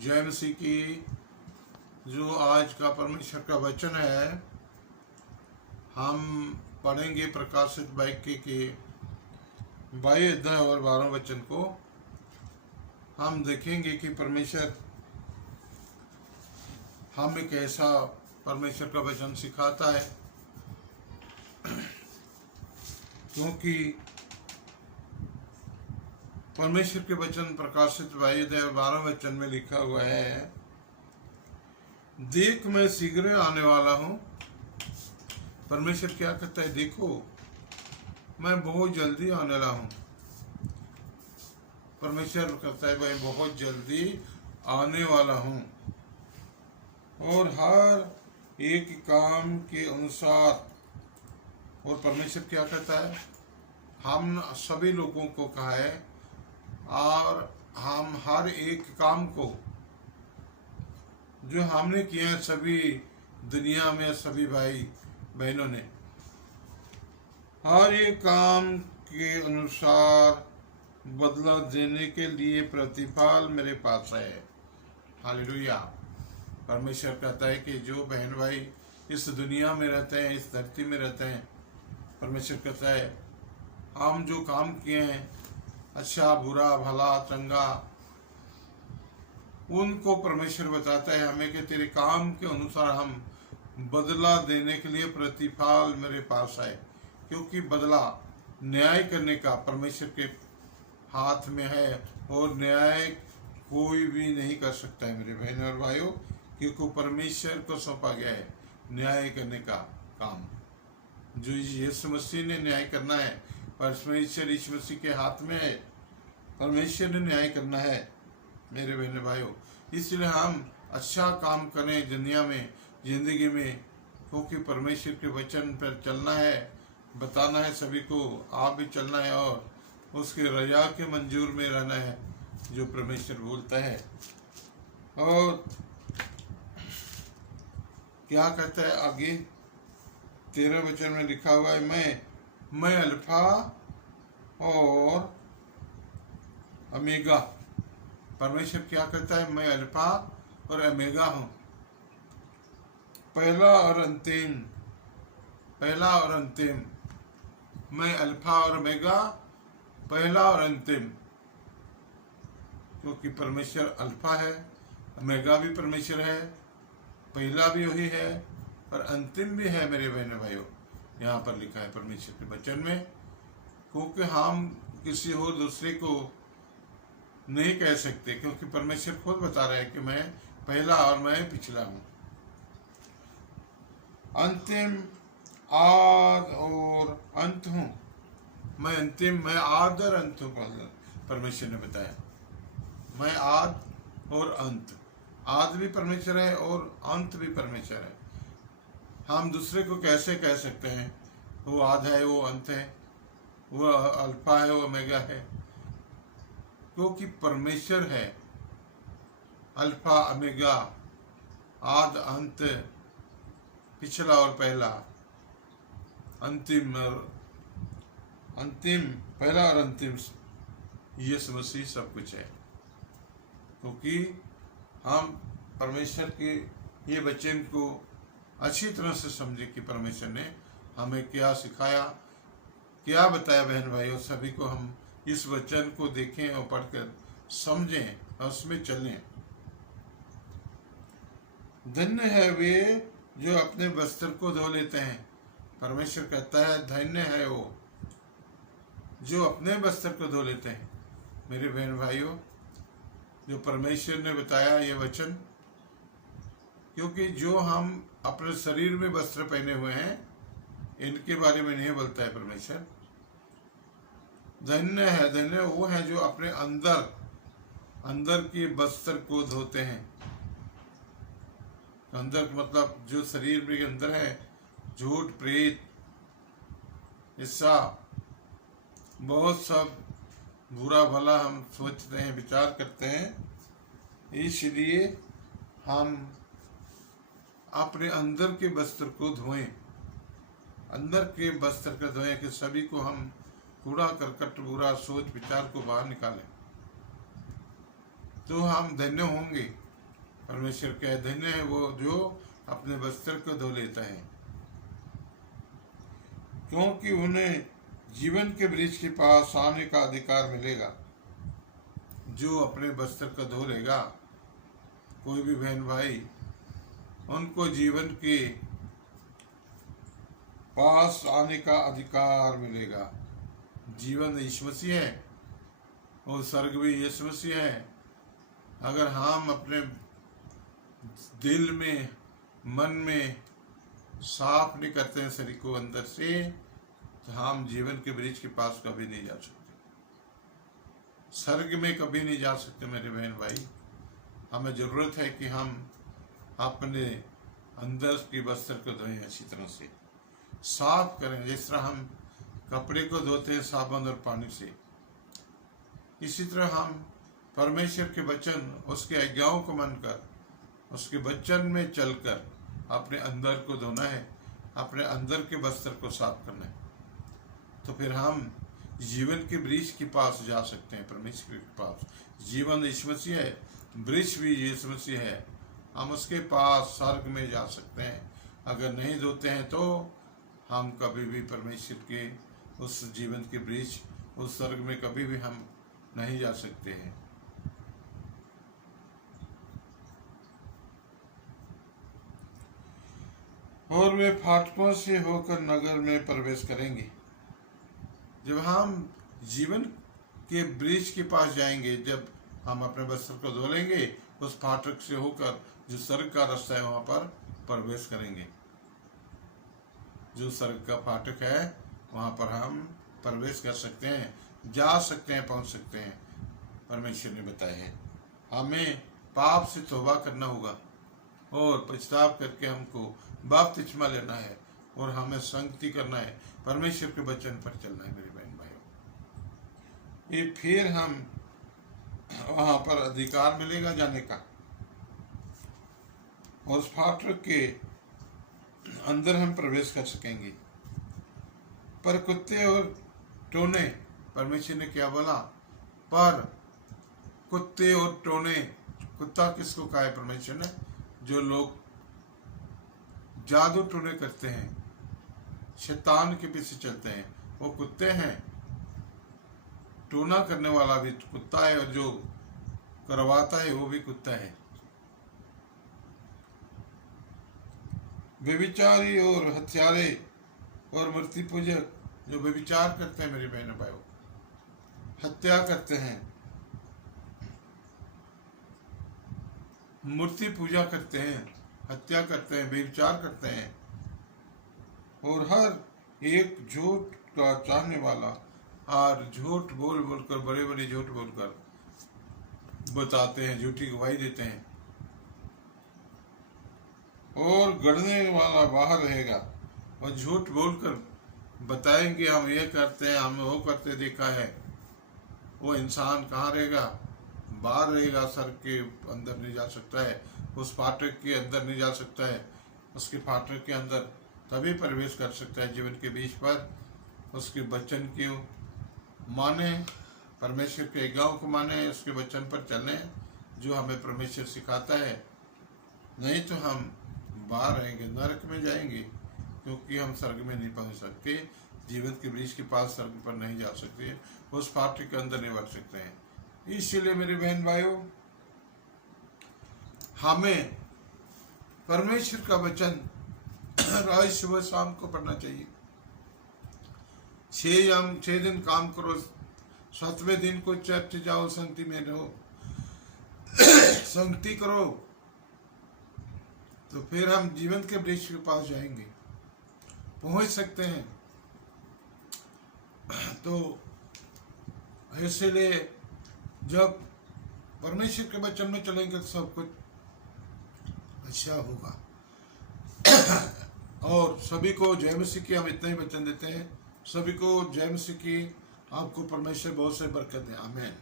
जय मसीह की। जो आज का परमेश्वर का वचन है, हम पढ़ेंगे प्रकाशित वाक्य के 22 अध्याय और 12 वचन को। हम देखेंगे कि परमेश्वर हम एक ऐसा परमेश्वर का वचन सिखाता है, क्योंकि परमेश्वर के वचन प्रकाशित 22 अध्याय और 12 वचन में लिखा हुआ है, देख मैं शीघ्र आने वाला हूं। परमेश्वर क्या कहता है? देखो मैं बहुत जल्दी आने वाला हूं। परमेश्वर कहता है मैं बहुत जल्दी आने वाला हूं और हर एक काम के अनुसार। और परमेश्वर क्या कहता है? हम सभी लोगों को कहा है और हम हर एक काम को जो हमने किया है, सभी दुनिया में सभी भाई बहनों ने हर एक काम के अनुसार बदला देने के लिए प्रतिफल मेरे पास है। हालेलुया। परमेश्वर कहता है कि जो बहन भाई इस दुनिया में रहते हैं, इस धरती में रहते हैं, परमेश्वर कहता है हम जो काम किए हैं, अच्छा बुरा भला चंगा, उनको परमेश्वर बताता है हमें कि तेरे काम के अनुसार हम बदला देने के लिए प्रतिफल मेरे पास है। क्योंकि बदला न्याय करने का परमेश्वर के हाथ में है और न्याय कोई भी नहीं कर सकता है मेरे बहनों और भाइयों, क्योंकि परमेश्वर को सौंपा गया है न्याय करने का काम। जो यीशु मसीह ने न्याय करना है, परमेश्वर यीशु मसीह के हाथ में है। परमेश्वर ने न्याय करना है मेरे बहनों भाइयों। इसलिए हम अच्छा काम करें दुनिया में, जिंदगी में, क्योंकि परमेश्वर के वचन पर चलना है, बताना है सभी को, आप भी चलना है और उसके रजा के मंजूर में रहना है जो परमेश्वर बोलता है। और क्या कहता है आगे 13 वचन में लिखा हुआ है, मैं अल्फा और ओमेगा। परमेश्वर क्या कहता है? मैं अल्फा और ओमेगा हूं, पहला और अंतिम। पहला और अंतिम, मैं अल्फा और ओमेगा, पहला और अंतिम। क्योंकि परमेश्वर अल्फा है, ओमेगा भी परमेश्वर है, पहला भी वही है और अंतिम भी है मेरे बहनों भाइयों। यहाँ पर लिखा है परमेश्वर के वचन में, क्योंकि हम किसी और दूसरे को नहीं कह सकते, क्योंकि परमेश्वर खुद बता रहा है कि मैं पहला और मैं पिछला हूं, अंतिम, आद और अंत हूं। मैं अंतिम, मैं आद और अंत हूं। परमेश्वर ने बताया मैं आद और अंत। आद भी परमेश्वर है और अंत भी परमेश्वर है। हम दूसरे को कैसे कह सकते हैं वो आद है, वो अंत है, वो अल्फा है, वो ओमेगा है? क्योंकि परमेश्वर है अल्फा ओमेगा, आद अंत, पिछला और पहला, अंतिम और अंतिम, पहला और अंतिम। यीशु मसीह सब कुछ है। क्योंकि हम परमेश्वर के ये वचन को अच्छी तरह से समझे कि परमेश्वर ने हमें क्या सिखाया, क्या बताया। बहन भाइयों सभी को हम इस वचन को देखें और पढ़कर समझें और उसमें चलें। धन्य है वे जो अपने वस्त्र को धो लेते हैं। परमेश्वर कहता है धन्य है वो जो अपने वस्त्र को धो लेते हैं। मेरे बहन भाइयों, जो परमेश्वर ने बताया ये वचन, क्योंकि जो हम अपने शरीर में वस्त्र पहने हुए हैं इनके बारे में नहीं बोलता है परमेश्वर। धन्य है, धन्य वो है जो अपने अंदर के वस्त्र को धोते हैं। अंदर मतलब जो शरीर में अंदर है, झूठ, प्रेत, हिस्सा, बहुत सब बुरा भला हम सोचते हैं, विचार करते हैं। इसलिए हम अपने अंदर के वस्त्र को धोएं, अंदर के वस्त्र को धोएं कि सभी को हम कूड़ा करकट बुरा सोच विचार को बाहर निकालें, तो हम धन्य होंगे। परमेश्वर के धन्य है वो जो अपने वस्त्र को धो लेता है, क्योंकि उन्हें जीवन के वृक्ष के पास आने का अधिकार मिलेगा। जो अपने वस्त्र को धो लेगा, कोई भी बहन भाई, उनको जीवन के पास आने का अधिकार मिलेगा। जीवन यीशु मसीह है और स्वर्ग भी यीशु मसीह है। अगर हम अपने दिल में, मन में साफ नहीं करते हैं शरीर को अंदर से, तो हम जीवन के वृक्ष के पास कभी नहीं जा सकते, स्वर्ग में कभी नहीं जा सकते। मेरे बहन भाई, हमें जरूरत है कि हम अपने अंदर की वस्त्र को धोएं, अच्छी तरह से साफ करें। जिस तरह हम कपड़े को धोते हैं साबुन और पानी से, इसी तरह हम परमेश्वर के वचन, उसके आज्ञाओं को मानकर, उसके वचन में चलकर अपने अंदर को धोना है, अपने अंदर के वस्त्र को साफ करना है। तो फिर हम जीवन के वृक्ष के पास जा सकते हैं, परमेश्वर के पास। जीवन यीशु मसीह है, वृक्ष भी यीशु मसीह है, हम उसके पास स्वर्ग में जा सकते हैं। अगर नहीं धोते हैं तो हम कभी भी परमेश्वर के उस जीवन के वृक्ष, उस स्वर्ग में कभी भी हम नहीं जा सकते हैं। और वे फाटकों से होकर नगर में प्रवेश करेंगे। जब हम जीवन के वृक्ष के पास जाएंगे, जब हम अपने वस्त्र को धो लेंगे, उस फाटक से होकर जो स्वर्ग का रास्ता है वहां पर प्रवेश करेंगे। जो स्वर्ग का फाटक है वहां पर हम प्रवेश कर सकते हैं, जा सकते हैं, पहुंच सकते हैं। परमेश्वर ने बताया है हमें पाप से तौबा करना होगा और पछताव करके हमको बपतिस्मा लेना है और हमें संगति करना है, परमेश्वर के वचन पर चलना है। मेरे बहन भाइयों, ये फिर हम वहां पर अधिकार मिलेगा जाने का, और उस फाटक के अंदर हम प्रवेश कर सकेंगे। पर कुत्ते और टोने, परमेश्वर ने क्या बोला? पर कुत्ते और टोने। कुत्ता किसको कहा है परमेश्वर ने? जो लोग जादू टोने करते हैं, शैतान के पीछे चलते हैं, वो कुत्ते हैं। टोना करने वाला भी कुत्ता है और जो करवाता है वो भी कुत्ता है। व्यभिचारी और हत्यारे और मूर्ति पूजक, जो व्यभिचार करते हैं मेरे बहनों भाइयों, हत्या करते हैं, मूर्ति पूजा करते हैं, हत्या करते हैं, व्यभिचार करते हैं, और हर एक झूठ का चाहने वाला और झूठ बोल बोलकर, बड़े बड़े झूठ बोलकर बताते हैं, झूठी गवाही देते हैं, और गढ़ने वाला बाहर रहेगा और झूठ बोलकर बताएंगे हम ये करते हैं, हम वो करते देखा है। वो इंसान कहाँ रहेगा? बाहर रहेगा, सर के अंदर नहीं जा सकता है, उस फाटक के अंदर नहीं जा सकता है। उसके फाटक के अंदर तभी प्रवेश कर सकता है जीवन के बीच पर उसके वचन की माने, परमेश्वर के आज्ञाओं को माने, उसके वचन पर चलने जो हमें परमेश्वर सिखाता है। नहीं तो हम बाहर रहेंगे, नरक में जाएंगे, क्योंकि हम स्वर्ग में नहीं पहुंच सकते, जीवन के वृक्ष के पास स्वर्ग पर नहीं जा सकते, उस फाटक के अंदर नहीं बढ़ सकते हैं। इसलिए मेरे बहन भाइयों, हमें परमेश्वर का वचन रोज सुबह शाम को पढ़ना चाहिए। 6 दिन काम करो, 7वें दिन को चर्च जाओ, संगति में रहो, संगति करो, तो फिर हम जीवन के वृक्ष के पास जाएंगे, पहुंच सकते हैं। तो इसलिए जब परमेश्वर के वचन में चलेंगे तो सब कुछ अच्छा होगा। और सभी को जय मसीह की हम इतना ही वचन देते हैं। सभी को जय मसीह की, आपको परमेश्वर बहुत से बरकत दे। आमीन।